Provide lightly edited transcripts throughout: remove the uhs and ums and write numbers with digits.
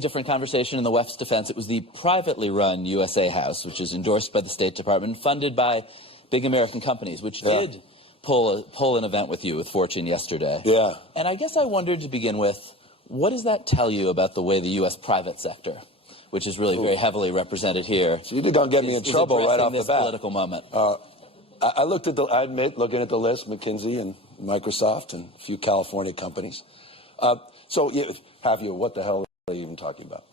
different conversation in the West's defense. It was the privately run USA House, which is endorsed by the State Department, funded by big American companies, which did pull an event with you with Fortune yesterday. Yeah. And I guess I wondered to begin with, what does that tell you about the way the U.S. private sector, which is really very heavily represented here, so you don't get me in trouble right off the bat. Political moment. I looked at I admit, looking at the list, McKinsey and Microsoft and a few California companies. So have you, what the hell are you even talking about?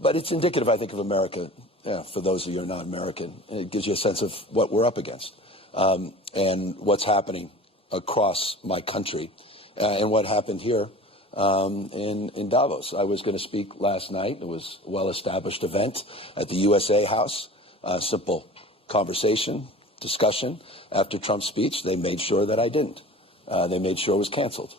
But it's indicative, I think, of America. For those of you who are not American, it gives you a sense of what we're up against and what's happening across my country and what happened here in Davos. I was going to speak last night. It was a well-established event at the USA House. Simple conversation, discussion. After Trump's speech, they made sure that I didn't. They made sure it was canceled.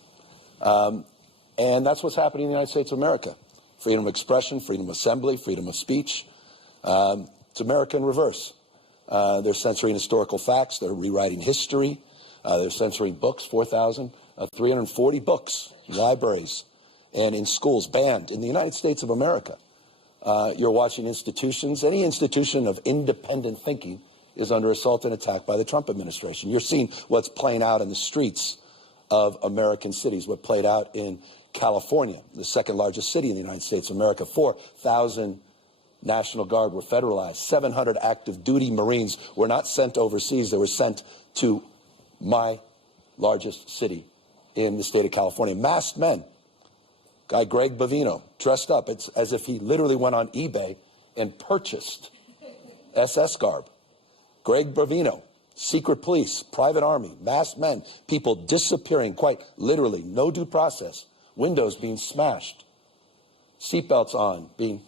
And that's what's happening in the United States of America. Freedom of expression, freedom of assembly, freedom of speech. It's America in reverse. They're censoring historical facts. They're rewriting history. They're censoring books, 4,340 books, in libraries and in schools, banned in the United States of America. You're watching institutions. Any institution of independent thinking is under assault and attack by the Trump administration. You're seeing what's playing out in the streets of American cities, what played out in California, the second largest city in the United States of America. 4,000 National Guard were federalized. 700 active duty Marines were not sent overseas. They were sent to my largest city in the state of California. Masked men. Guy Greg Bavino, dressed up. It's as if he literally went on eBay and purchased SS garb. Greg Bavino, secret police, private army, masked men, people disappearing, quite literally, no due process, windows being smashed, seatbelts on, being,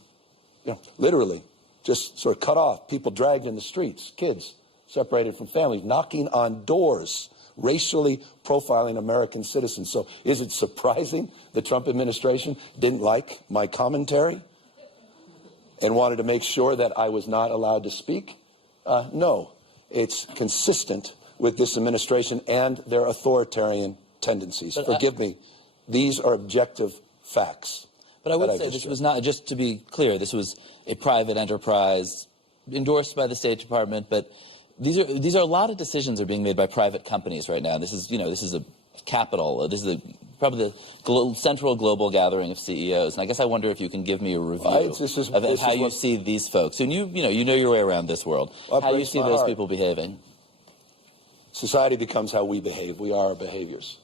literally just sort of cut off, people dragged in the streets, kids separated from families, knocking on doors, racially profiling American citizens. So is it surprising the Trump administration didn't like my commentary and wanted to make sure that I was not allowed to speak? No, it's consistent with this administration and their authoritarian tendencies. Forgive me, these are objective facts. But I would say this was not, just to be clear, this was a private enterprise endorsed by the State Department, but these are a lot of decisions are being made by private companies right now. This is, this is a capital. This is probably the central global gathering of CEOs. And I guess I wonder if you can give me a review of how you see these folks. And you know your way around this world. How you see those people behaving. Society becomes how we behave. We are our behaviors.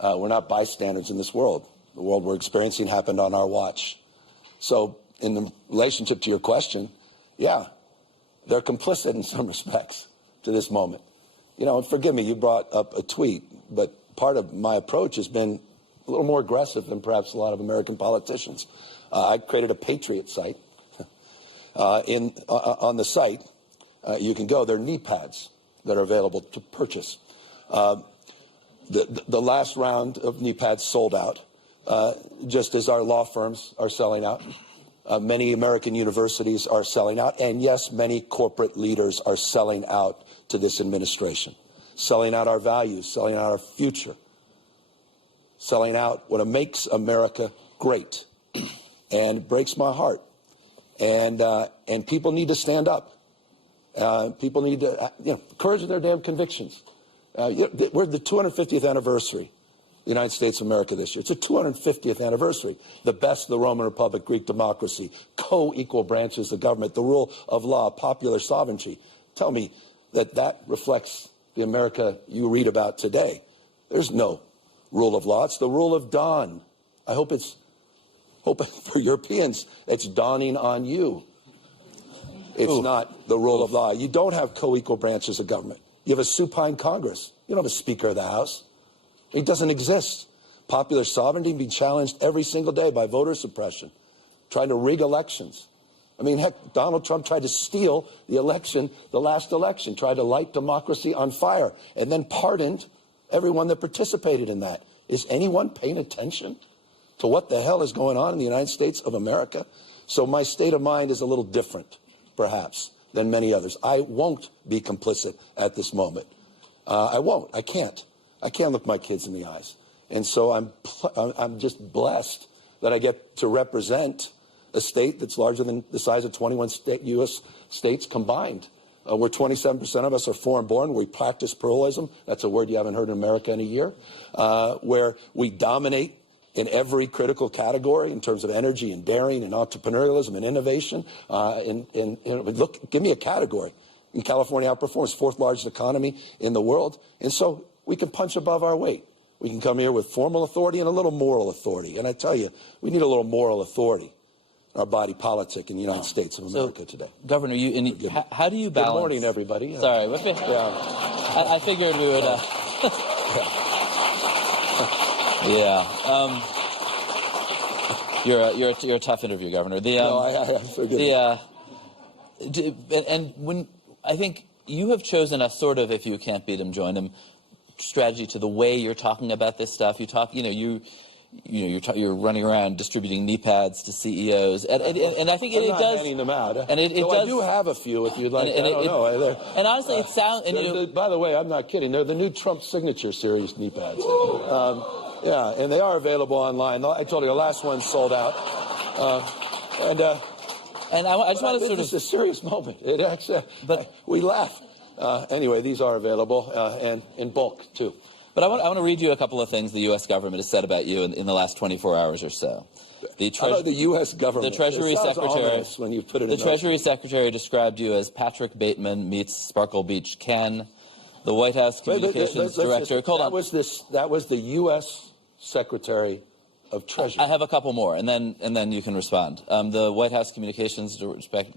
We're not bystanders in this world. The world we're experiencing happened on our watch. So in the relationship to your question, yeah, they're complicit in some respects to this moment. And forgive me, you brought up a tweet, but part of my approach has been a little more aggressive than perhaps a lot of American politicians. I created a Patriot site. On the site, you can go. There are knee pads that are available to purchase. The last round of knee pads sold out, just as our law firms are selling out. Many American universities are selling out, and yes, many corporate leaders are selling out to this administration, selling out our values, selling out our future, selling out what makes America great, and it breaks my heart. And people need to stand up. People need to, courage of their damn convictions. We're the 250th anniversary. The United States of America this year. It's the 250th anniversary. The best of the Roman Republic, Greek democracy, co-equal branches of government, the rule of law, popular sovereignty. Tell me that reflects the America you read about today. There's no rule of law. It's the rule of dawn. I hope for Europeans, it's dawning on you. It's not the rule of law. You don't have co-equal branches of government. You have a supine Congress. You don't have a Speaker of the House. It doesn't exist. Popular sovereignty being challenged every single day by voter suppression, trying to rig elections. I mean, heck, Donald Trump tried to steal the election, the last election, tried to light democracy on fire, and then pardoned everyone that participated in that. Is anyone paying attention to what the hell is going on in the United States of America? So my state of mind is a little different, perhaps, than many others. I won't be complicit at this moment. I won't. I can't. I can't look my kids in the eyes. And so I'm just blessed that I get to represent a state that's larger than the size of 21 U.S. states combined. Where 27% of us are foreign-born. We practice pluralism. That's a word you haven't heard in America in a year. Where we dominate in every critical category in terms of energy and daring and entrepreneurialism and innovation. Look, give me a category. And California outperforms, fourth largest economy in the world. And so we can punch above our weight. We can come here with formal authority and a little moral authority. And I tell you, we need a little moral authority in our body politic in the United States of America today. Governor, how do you balance? Good morning, everybody. Sorry. I figured we would. You're a tough interview, Governor. I think you have chosen a sort of, if you can't beat him, join him strategy to the way you're talking about this stuff. You're running around distributing knee pads to CEOs, and I think it does. Handing them out. And it does. I do have a few, if you'd like. I don't know. And honestly, it sounds. By the way, I'm not kidding. They're the new Trump signature series knee pads. Yeah, and they are available online. I told you the last one sold out. And I just want to sort of. It's a serious moment. It actually, but we laugh. Anyway, these are available and in bulk too. But I want to read you a couple of things the U.S. government has said about you in the last 24 hours or so. The U.S. government. The Treasury Secretary. When you put it the Treasury Secretary described you as Patrick Bateman meets Sparkle Beach Ken. The White House Communications Director. That was the U.S. Secretary of Treasury. I have a couple more, and then you can respond. The White House Communications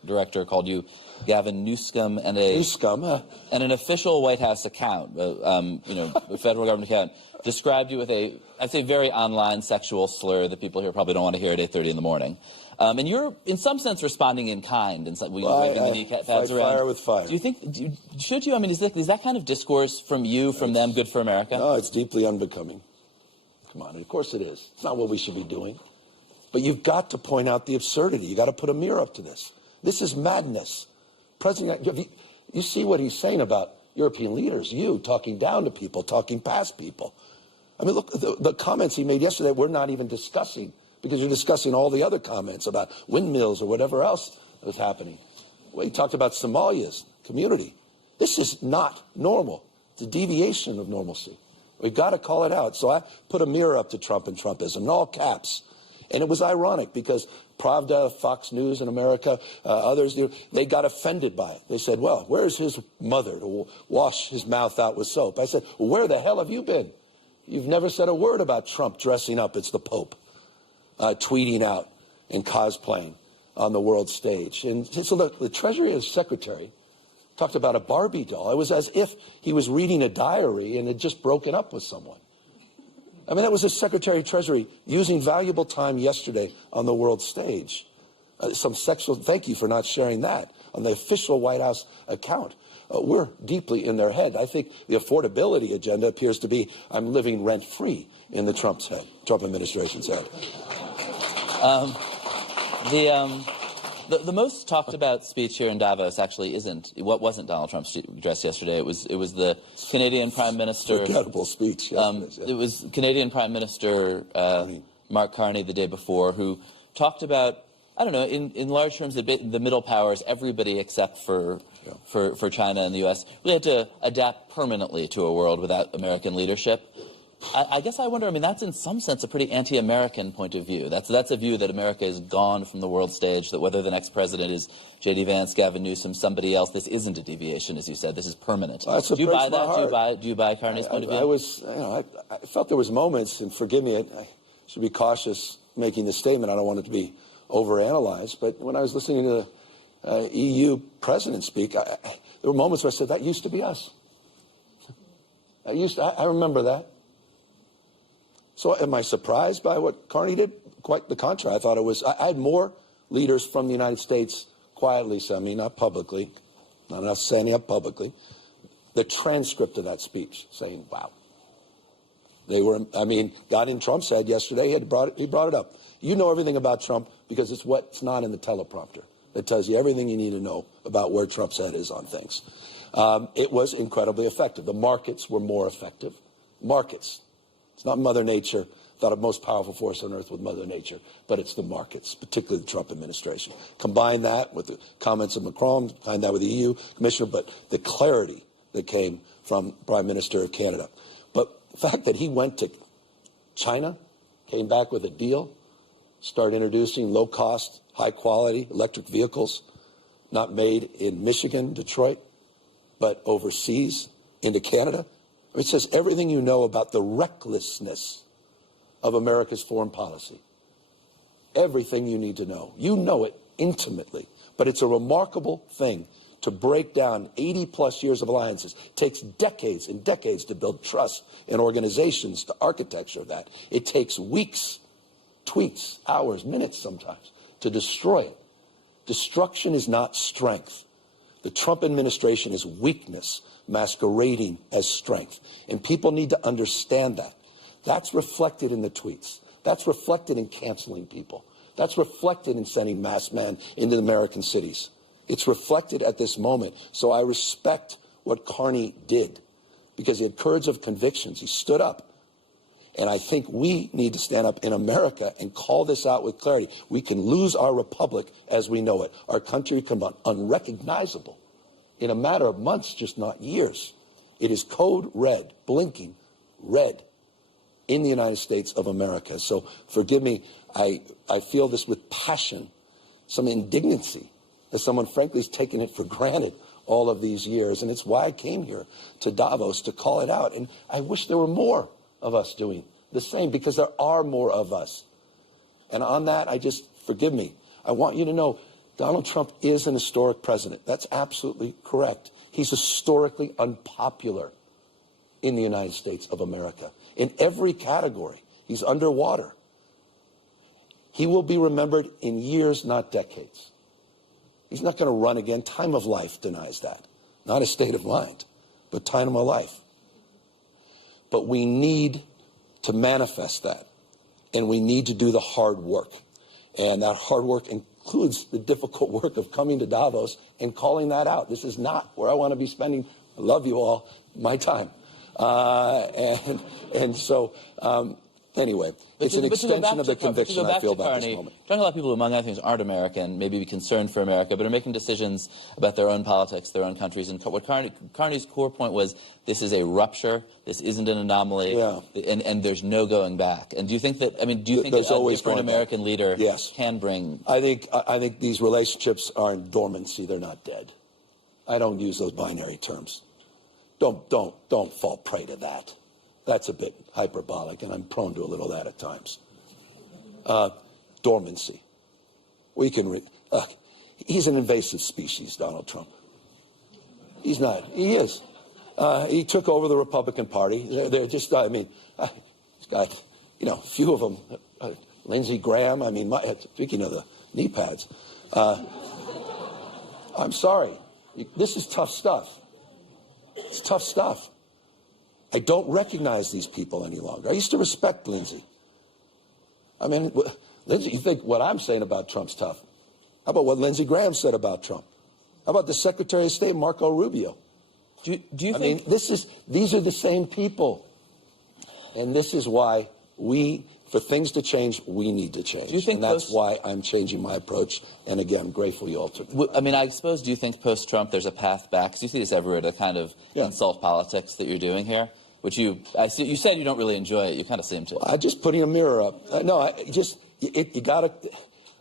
Director called you Gavin Newsom, and an official White House account, a federal government account, described you with I'd say very online sexual slur that people here probably don't want to hear at 8:30 in the morning. And you're in some sense responding in kind, and waving the knee pads around. Fire with fire. Do you think? Should you? I mean, is that kind of discourse from you, from them, good for America? No, it's deeply unbecoming. Come on, and of course it is. It's not what we should be doing. But you've got to point out the absurdity. You've got to put a mirror up to this. This is madness. President, you see what he's saying about European leaders, you talking down to people, talking past people. I mean, look, the comments he made yesterday we're not even discussing because you're discussing all the other comments about windmills or whatever else was happening. Well, he talked about Somalia's community. This is not normal. It's a deviation of normalcy. We've got to call it out. So I put a mirror up to Trump and Trumpism in all caps. And it was ironic because Pravda, Fox News in America, others, they got offended by it. They said, well, where's his mother to wash his mouth out with soap? I said, well, where the hell have you been? You've never said a word about Trump dressing up as the Pope, tweeting out and cosplaying on the world stage. And so the Treasury Secretary talked about a Barbie doll. It was as if he was reading a diary and had just broken up with someone. I mean, that was the Secretary of Treasury using valuable time yesterday on the world stage. Some sexual, thank you for not sharing that on the official White House account. We're deeply in their head. I think the affordability agenda appears to be, I'm living rent-free in the Trump administration's head. The most talked about speech here in Davos actually wasn't Donald Trump's address yesterday. It was the Canadian Prime Minister. Forgettable speech. It was Canadian Prime Minister Mark Carney the day before, who talked about, I don't know, in large terms, the middle powers, everybody except for China and the U.S. We had to adapt permanently to a world without American leadership. I guess I wonder, I mean, that's in some sense a pretty anti-American point of view. That's a view that America is gone from the world stage, that whether the next president is J.D. Vance, Gavin Newsom, somebody else, this isn't a deviation, as you said. This is permanent. Do you buy that? Do you buy Carney's point of view? I felt there was moments, and forgive me, I should be cautious making this statement. I don't want it to be overanalyzed. But when I was listening to the EU president speak, there were moments where I said, that used to be us. I remember that. So am I surprised by what Carney did? Quite the contrary. I thought it was, I had more leaders from the United States quietly, not publicly, not enough standing up publicly, the transcript of that speech saying, wow. They were, God in Trump said yesterday, he brought it up. You know everything about Trump because it's what's not in the teleprompter that tells you everything you need to know about where Trump's head is on things. It was incredibly effective. The markets were more effective. Markets. It's not Mother Nature thought a most powerful force on earth with Mother Nature, but it's the markets, particularly the Trump administration. Combine that with the comments of Macron, combine that with the EU Commissioner, but the clarity that came from Prime Minister of Canada. But the fact that he went to China, came back with a deal, started introducing low-cost, high-quality electric vehicles, not made in Michigan, Detroit, but overseas into Canada. It says everything you know about the recklessness of America's foreign policy. Everything you need to know. You know it intimately, but it's a remarkable thing to break down 80-plus years of alliances. It takes decades and decades to build trust in organizations, the architecture of that. It takes weeks, tweaks, hours, minutes sometimes to destroy it. Destruction is not strength. The Trump administration is weakness masquerading as strength. And people need to understand that. That's reflected in the tweets. That's reflected in canceling people. That's reflected in sending masked men into American cities. It's reflected at this moment. So I respect what Carney did because he had courage of convictions. He stood up. And I think we need to stand up in America and call this out with clarity. We can lose our republic as we know it. Our country can become unrecognizable in a matter of months, just not years. It is code red, blinking red in the United States of America. So forgive me, I feel this with passion, some indignancy that someone frankly has taken it for granted all of these years. And it's why I came here to Davos to call it out. And I wish there were more of us doing the same, because there are more of us. And on that, forgive me, I want you to know Donald Trump is an historic president. That's absolutely correct. He's historically unpopular in the United States of America. In every category, he's underwater. He will be remembered in years, not decades. He's not going to run again. Time of life denies that. Not a state of mind, but time of life. But we need to manifest that, and we need to do the hard work. And that hard work includes the difficult work of coming to Davos and calling that out. This is not where I want to be spending, I love you all, my time. Anyway, it's an extension of the conviction I feel about this moment. Talking a lot of people who, among other things, aren't American, maybe be concerned for America, but are making decisions about their own politics, their own countries. And what Carney's core point was, this is a rupture, this isn't an anomaly, and there's no going back. And do you think that, there's always a different American leader can bring... I think these relationships are in dormancy, they're not dead. I don't use those binary terms. Don't fall prey to that. That's a bit hyperbolic, and I'm prone to a little of that at times. Dormancy. He's an invasive species, Donald Trump. He's not. He is. He took over the Republican Party. They're just, he's got, a few of them. Lindsey Graham, speaking of the knee pads. I'm sorry. This is tough stuff. It's tough stuff. I don't recognize these people any longer. I used to respect Lindsey. Lindsey, you think what I'm saying about Trump's tough? How about what Lindsey Graham said about Trump? How about the Secretary of State, Marco Rubio? Do you think... these are the same people. And this is why for things to change, we need to change. Do you think and that's why I'm changing my approach. And again, I'm grateful you all took it. I suppose, do you think post-Trump there's a path back? Because you see this everywhere, the kind of insult politics that you're doing here, which you said you don't really enjoy it. You kind of seem to. I just putting a mirror up.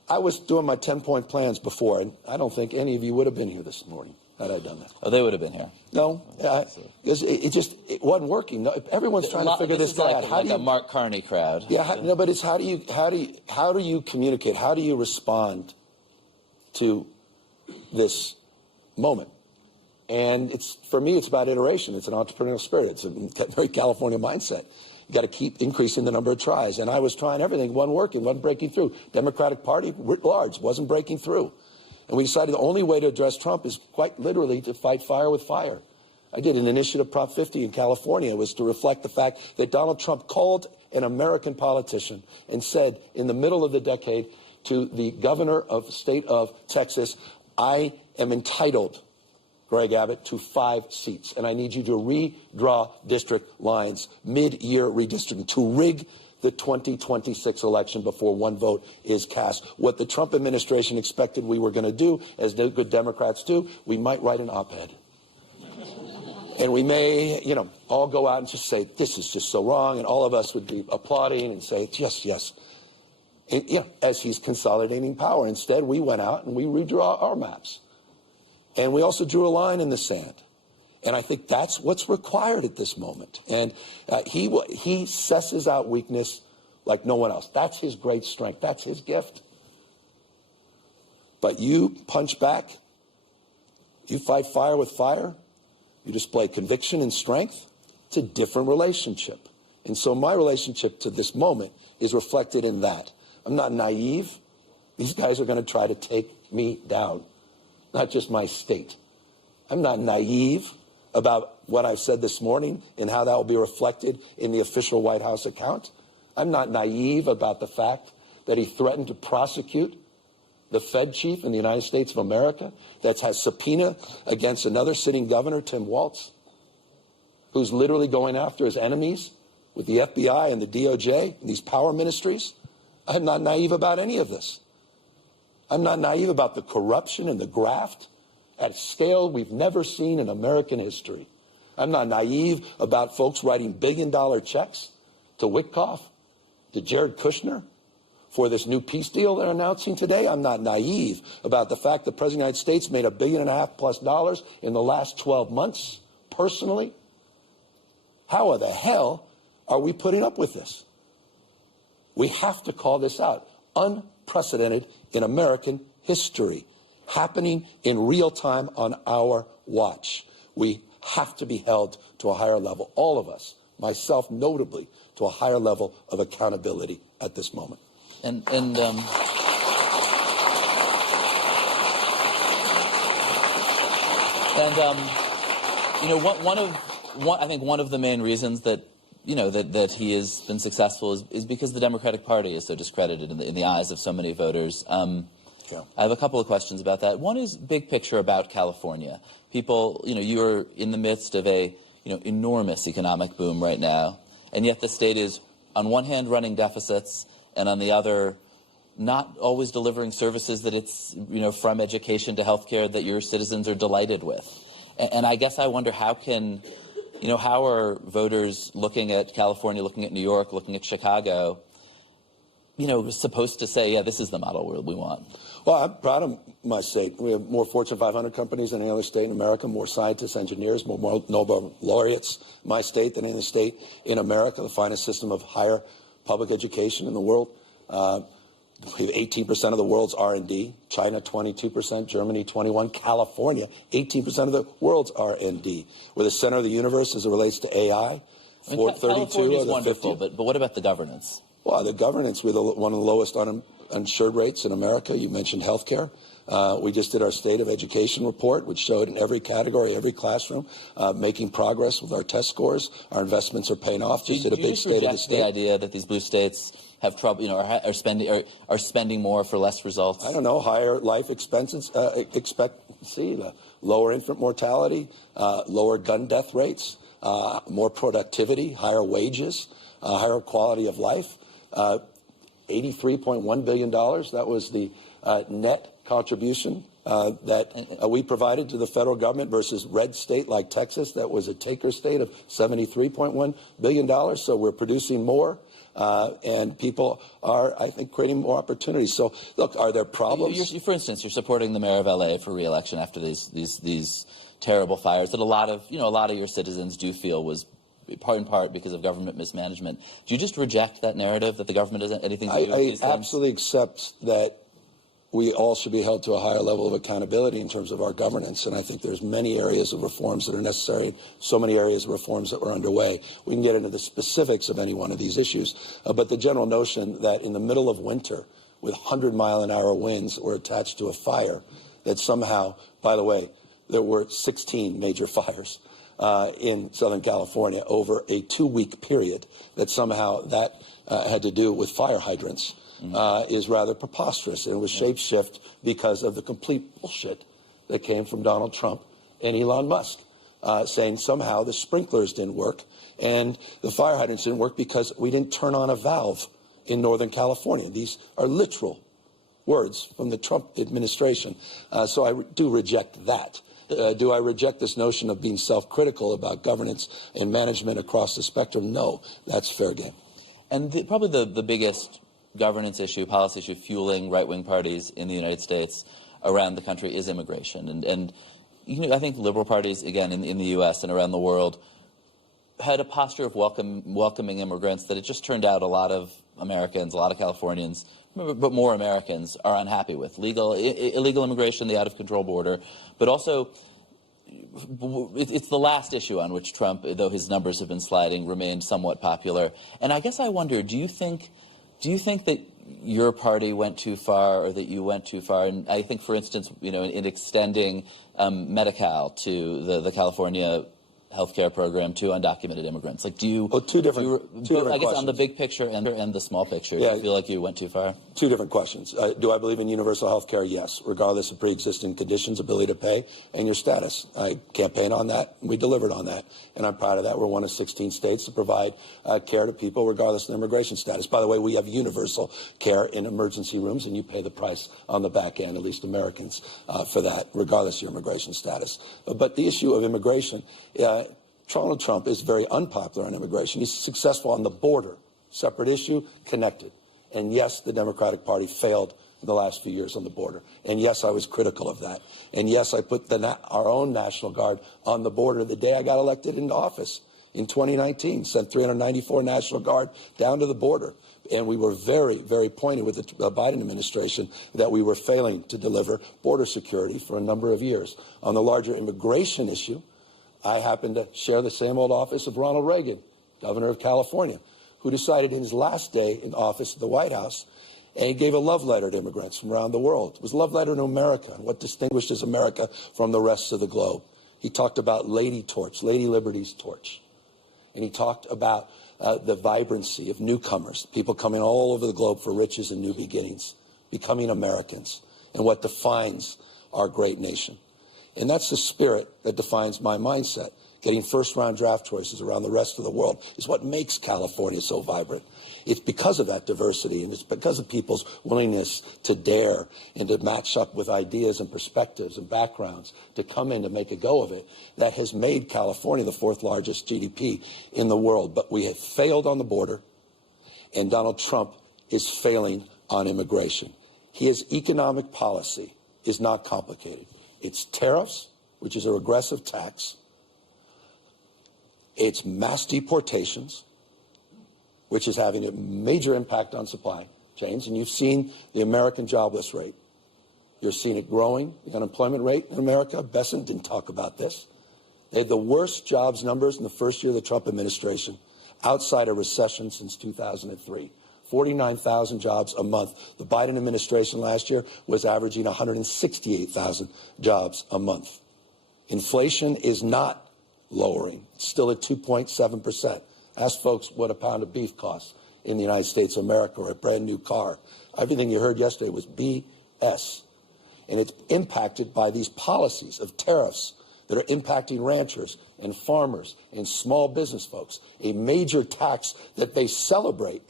I was doing my 10-point plans before, and I don't think any of you would have been here this morning had I done that. Oh, they would have been here. No, because it wasn't working. No, everyone's trying to figure this guy out. Like a Mark Carney crowd. Yeah, no, but it's how do you communicate? How do you respond to this moment? And for me, it's about iteration. It's an entrepreneurial spirit. It's a very California mindset. You got to keep increasing the number of tries. And I was trying everything, wasn't working, wasn't breaking through. Democratic Party, writ large, wasn't breaking through. And we decided the only way to address Trump is quite literally to fight fire with fire. I did an initiative, Prop 50 in California. It was to reflect the fact that Donald Trump called an American politician and said in the middle of the decade to the governor of the state of Texas, I am entitled, Greg Abbott, to 5 seats. And I need you to redraw district lines, mid-year redistricting, to rig the 2026 election before one vote is cast. What the Trump administration expected we were going to do, as good Democrats do, we might write an op-ed. And we may, all go out and just say, this is just so wrong, and all of us would be applauding and say, yes, yes. And, as he's consolidating power. Instead, we went out and we redraw our maps. And we also drew a line in the sand. And I think that's what's required at this moment. And he susses out weakness like no one else. That's his great strength. That's his gift. But you punch back. You fight fire with fire. You display conviction and strength. It's a different relationship. And so my relationship to this moment is reflected in that. I'm not naive. These guys are going to try to take me down, not just my state. I'm not naive about what I've said this morning and how that will be reflected in the official White House account. I'm not naive about the fact that he threatened to prosecute the Fed chief in the United States of America that has subpoena against another sitting governor, Tim Walz, who's literally going after his enemies with the FBI and the DOJ and these power ministries. I'm not naive about any of this. I'm not naive about the corruption and the graft at a scale we've never seen in American history. I'm not naive about folks writing billion-dollar checks to Witkoff, to Jared Kushner, for this new peace deal they're announcing today. I'm not naive about the fact that the President of the United States made $1.5 billion+ in the last 12 months, personally. How the hell are we putting up with this? We have to call this out. Unprecedented in American history. Happening in real time on our watch. We have to be held to a higher level, all of us, myself notably, to a higher level of accountability at this moment. And I think one of the main reasons that that he has been successful is because the Democratic Party is so discredited in the eyes of so many voters. Yeah. I have a couple of questions about that. One is big picture about California. People, you're in the midst of a enormous economic boom right now, and yet the state is on one hand running deficits, and on the other not always delivering services that it's from education to healthcare that your citizens are delighted with. And I guess I wonder how are voters looking at California, looking at New York, looking at Chicago, supposed to say, yeah, this is the model we want? Well, I'm proud of my state. We have more Fortune 500 companies than any other state in America, more scientists, engineers, more Nobel laureates in my state than any state in America, the finest system of higher public education in the world. We have 18% of the world's R&D, China 22%, Germany 21%, California 18% of the world's R&D. We're the center of the universe as it relates to AI. 432 of the wonderful, 50. but what about the governance? Well, the governance, with one of the lowest uninsured rates in America. You mentioned healthcare. We just did our State of Education report, which showed in every category, every classroom, making progress with our test scores. Our investments are paying off. Just did a big State of the State. The idea that these blue states have trouble, are spending more for less results? I don't know. Higher life expectancy, lower infant mortality, lower gun death rates, more productivity, higher wages, higher quality of life. $83.1 billion. That was the net contribution that we provided to the federal government versus red state like Texas. That was a taker state of $73.1 billion. So we're producing more. And people are, I think, creating more opportunities. So, look, are there problems? For instance, you're supporting the mayor of L.A. for re-election after these terrible fires that a lot of your citizens do feel was in part because of government mismanagement. Do you just reject that narrative that the government has anything to do with these things? I absolutely accept that we all should be held to a higher level of accountability in terms of our governance. And I think there's many areas of reforms that are necessary, so many areas of reforms that are underway. We can get into the specifics of any one of these issues. But the general notion that in the middle of winter, with 100-mile-an-hour winds that were attached to a fire, that somehow, by the way, there were 16 major fires in Southern California over a 2-week period, that somehow that had to do with fire hydrants. Is rather preposterous, and it was shapeshift because of the complete bullshit that came from Donald Trump and Elon Musk. saying somehow the sprinklers didn't work and the fire hydrants didn't work because we didn't turn on a valve in Northern California. These are literal words from the Trump administration. So I do reject that. Do I reject this notion of being self-critical about governance and management across the spectrum? No, that's fair game. And probably the biggest governance issue, policy issue, fueling right-wing parties in the United States around the country is immigration. And you know, I think liberal parties, again, in the U.S. and around the world, had a posture of welcoming immigrants that it just turned out a lot of Americans, a lot of Californians, but more Americans are unhappy with. Illegal immigration, the out-of-control border, but also it's the last issue on which Trump, though his numbers have been sliding, remained somewhat popular. And I guess I wonder, do you think that your party went too far, or that you went too far? And I think, for instance, you know, in extending Medi-Cal to the California healthcare program to undocumented immigrants, like, do you? Oh, two different I guess questions. on the big picture and the small picture, yeah, do you feel like you went too far? Two different questions. Do I believe in universal health care? Yes, regardless of pre-existing conditions, ability to pay, and your status. I campaigned on that, and we delivered on that, and I'm proud of that. We're one of 16 states to provide care to people regardless of their immigration status. By the way, we have universal care in emergency rooms, and you pay the price on the back end, at least Americans, for that, regardless of your immigration status. But the issue of immigration, Donald Trump is very unpopular on immigration. He's successful on the border. Separate issue, connected. And yes, the Democratic Party failed in the last few years on the border. And yes, I was critical of that. And yes, I put our own National Guard on the border the day I got elected into office in 2019, sent 394 National Guard down to the border. And we were very, very pointed with the Biden administration that we were failing to deliver border security for a number of years. On the larger immigration issue, I happen to share the same old office of Ronald Reagan, governor of California, who decided in his last day in office at the White House, and he gave a love letter to immigrants from around the world. It was a love letter to America and what distinguishes America from the rest of the globe. He talked about Lady Liberty's torch. And he talked about the vibrancy of newcomers, people coming all over the globe for riches and new beginnings, becoming Americans, and what defines our great nation. And that's the spirit that defines my mindset. Getting first-round draft choices around the rest of the world is what makes California so vibrant. It's because of that diversity, and it's because of people's willingness to dare and to match up with ideas and perspectives and backgrounds to come in to make a go of it, that has made California the fourth largest GDP in the world. But we have failed on the border, and Donald Trump is failing on immigration. His economic policy is not complicated. It's tariffs, which is a regressive tax. It's mass deportations, which is having a major impact on supply chains. And you've seen the American jobless rate. You're seeing it growing, the unemployment rate in America. Besson didn't talk about this. They had the worst jobs numbers in the first year of the Trump administration, outside a recession since 2003. 49,000 jobs a month. The Biden administration last year was averaging 168,000 jobs a month. Inflation is not lowering. It's still at 2.7%. Ask folks what a pound of beef costs in the United States of America, or a brand new car. Everything you heard yesterday was BS. And it's impacted by these policies of tariffs that are impacting ranchers and farmers and small business folks. A major tax that they celebrate,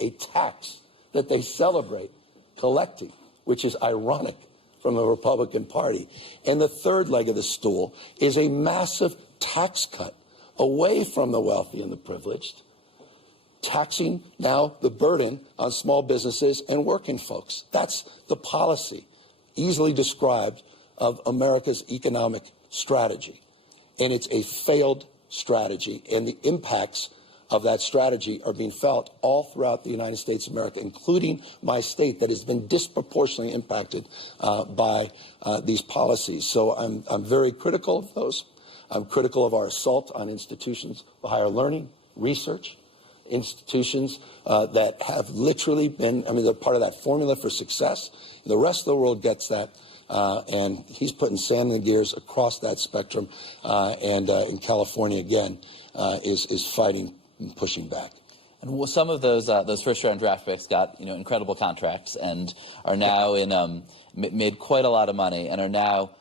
collecting, which is ironic from the Republican Party. And the third leg of the stool is a massive tax cut away from the wealthy and the privileged, taxing now the burden on small businesses and working folks. That's the policy, easily described, of America's economic strategy. And it's a failed strategy, and the impacts of that strategy are being felt all throughout the United States of America, including my state that has been disproportionately impacted by these policies. So I'm very critical of those. I'm critical of our assault on institutions of higher learning, research, institutions that have literally been, they're part of that formula for success. The rest of the world gets that. And he's putting sand in the gears across that spectrum, and in California again is fighting and pushing back. And some of those first-round draft picks got incredible contracts and are now in made quite a lot of money and are now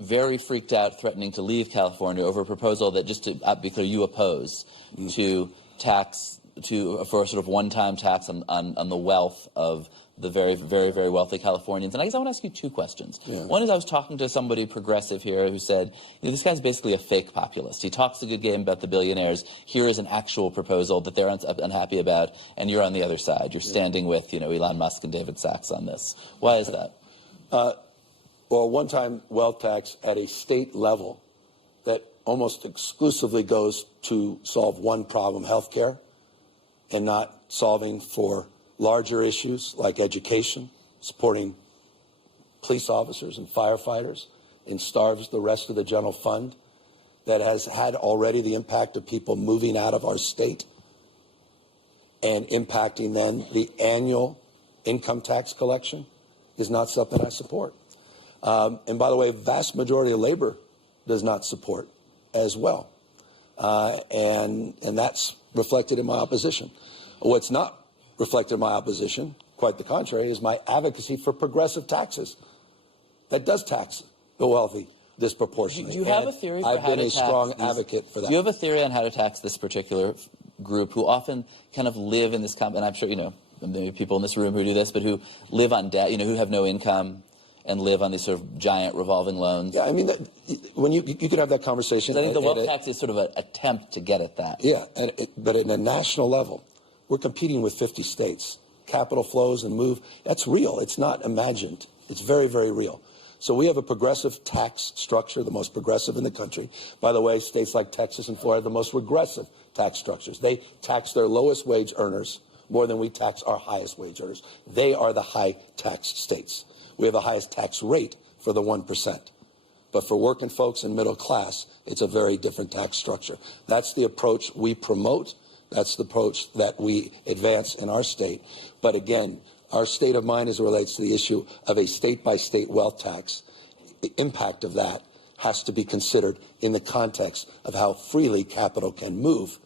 very freaked out, threatening to leave California over a proposal that, just to be clear, you oppose, to tax, for a sort of one-time tax on the wealth of the very, very, very wealthy Californians. And I guess I want to ask you two questions. Yeah. One is, I was talking to somebody progressive here who said, this guy's basically a fake populist. He talks a good game about the billionaires. Here is an actual proposal that they're unhappy about, and you're on the other side. You're standing with, Elon Musk and David Sachs on this. Why is that? Well, a one-time wealth tax at a state level that almost exclusively goes to solve one problem, health care, and not solving for larger issues like education, supporting police officers and firefighters, and starves the rest of the general fund, that has had already the impact of people moving out of our state and impacting then the annual income tax collection, is not something I support. And by the way, vast majority of labor does not support as well. And that's reflected in my opposition. What's not reflected in my opposition, quite the contrary, is my advocacy for progressive taxes that does tax the wealthy disproportionately. Do you have a theory for how to tax? I've been a strong advocate for that. Do you have a theory on how to tax this particular group who often kind of live in this, and I'm sure, maybe people in this room who do this, but who live on debt, who have no income and live on these sort of giant revolving loans? Yeah, I mean, when you could have that conversation. I think the wealth tax is sort of an attempt to get at that. Yeah, but at a national level, we're competing with 50 states. Capital flows and move, that's real. It's not imagined. It's very, very real. So we have a progressive tax structure, the most progressive in the country. By the way, states like Texas and Florida have the most regressive tax structures. They tax their lowest wage earners more than we tax our highest wage earners. They are the high tax states. We have the highest tax rate for the 1%. But for working folks and middle class, it's a very different tax structure. That's the approach we promote. That's the approach that we advance in our state. But again, our state of mind as it relates to the issue of a state-by-state wealth tax, the impact of that has to be considered in the context of how freely capital can move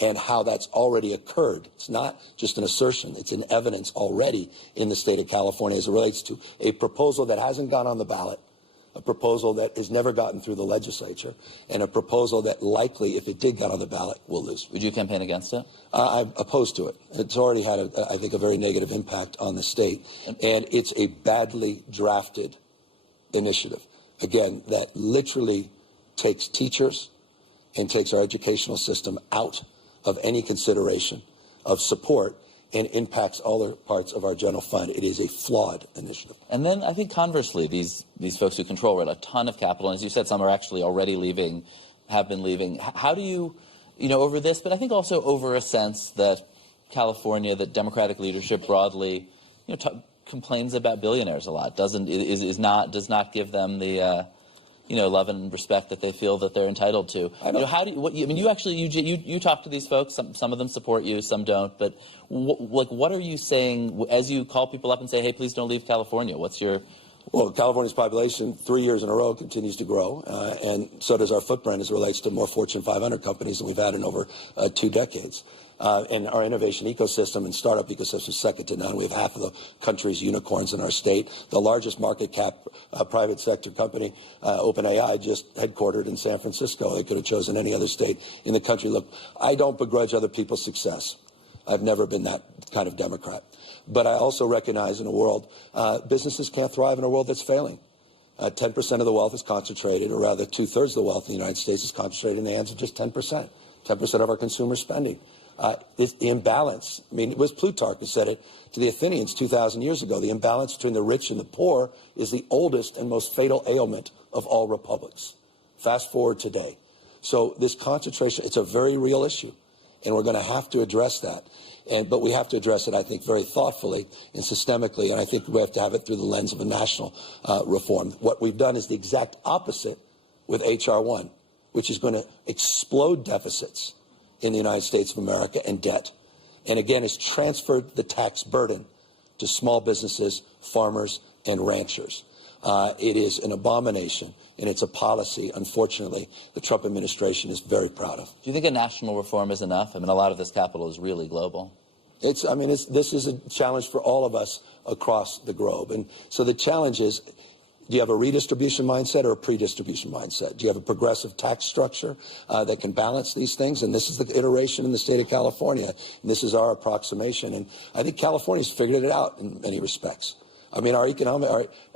and how that's already occurred. It's not just an assertion. It's an evidence already in the state of California as it relates to a proposal that hasn't gone on the ballot, a proposal that has never gotten through the legislature, and a proposal that likely, if it did get on the ballot, will lose. Would you campaign against it? I'm opposed to it. It's already had, I think, a very negative impact on the state, and it's a badly drafted initiative, again, that literally takes teachers and takes our educational system out of any consideration of support and impacts all the parts of our general fund. It is a flawed initiative. And then I think conversely, these folks who control a ton of capital, and as you said, some are actually already leaving, have been leaving. How do you, over this, but I think also over a sense that California, that Democratic leadership broadly, complains about billionaires a lot, does not give them the love and respect that they feel that they're entitled to. You talk to these folks. Some of them support you, some don't. But what are you saying as you call people up and say, "Hey, please don't leave California"? What's your Well, California's population 3 years in a row continues to grow, and so does our footprint as it relates to more Fortune 500 companies than we've had in over 2 decades. And our innovation ecosystem and startup ecosystem is second to none. We have half of the country's unicorns in our state. The largest market cap private sector company, OpenAI, just headquartered in San Francisco. They could have chosen any other state in the country. Look, I don't begrudge other people's success. I've never been that kind of Democrat. But I also recognize in a world, businesses can't thrive in a world that's failing. 10% of the wealth is concentrated, or rather 2/3 of the wealth in the United States is concentrated in the hands of just 10%. 10% of our consumer spending. This imbalance, it was Plutarch who said it to the Athenians 2,000 years ago. The imbalance between the rich and the poor is the oldest and most fatal ailment of all republics. Fast forward today. So this concentration, it's a very real issue, and we're going to have to address that. But we have to address it, I think, very thoughtfully and systemically, and I think we have to have it through the lens of a national reform. What we've done is the exact opposite with H.R. 1, which is going to explode deficits in the United States of America and debt. And again, it's transferred the tax burden to small businesses, farmers, and ranchers. It is an abomination, and it's a policy, unfortunately, the Trump administration is very proud of. Do you think a national reform is enough? A lot of this capital is really global. This is a challenge for all of us across the globe. And so the challenge is, Do you have a redistribution mindset or a pre-distribution mindset? Do you have a progressive tax structure that can balance these things? And this is the iteration in the state of California. And this is our approximation. And I think California's figured it out in many respects. I mean, our entire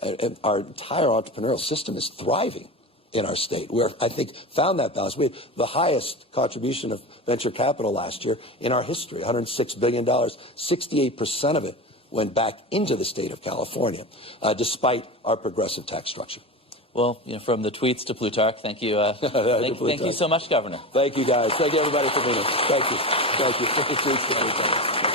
entrepreneurial system is thriving in our state. We're, I think, found that balance. We had the highest contribution of venture capital last year in our history, $106 billion. 68% of it went back into the state of California, despite our progressive tax structure. Well, from the tweets to Plutarch, thank you. Thank you so much, Governor. Thank you, guys. Thank you, everybody, for being here. Thank you. Thank you. From the tweets to Plutarch.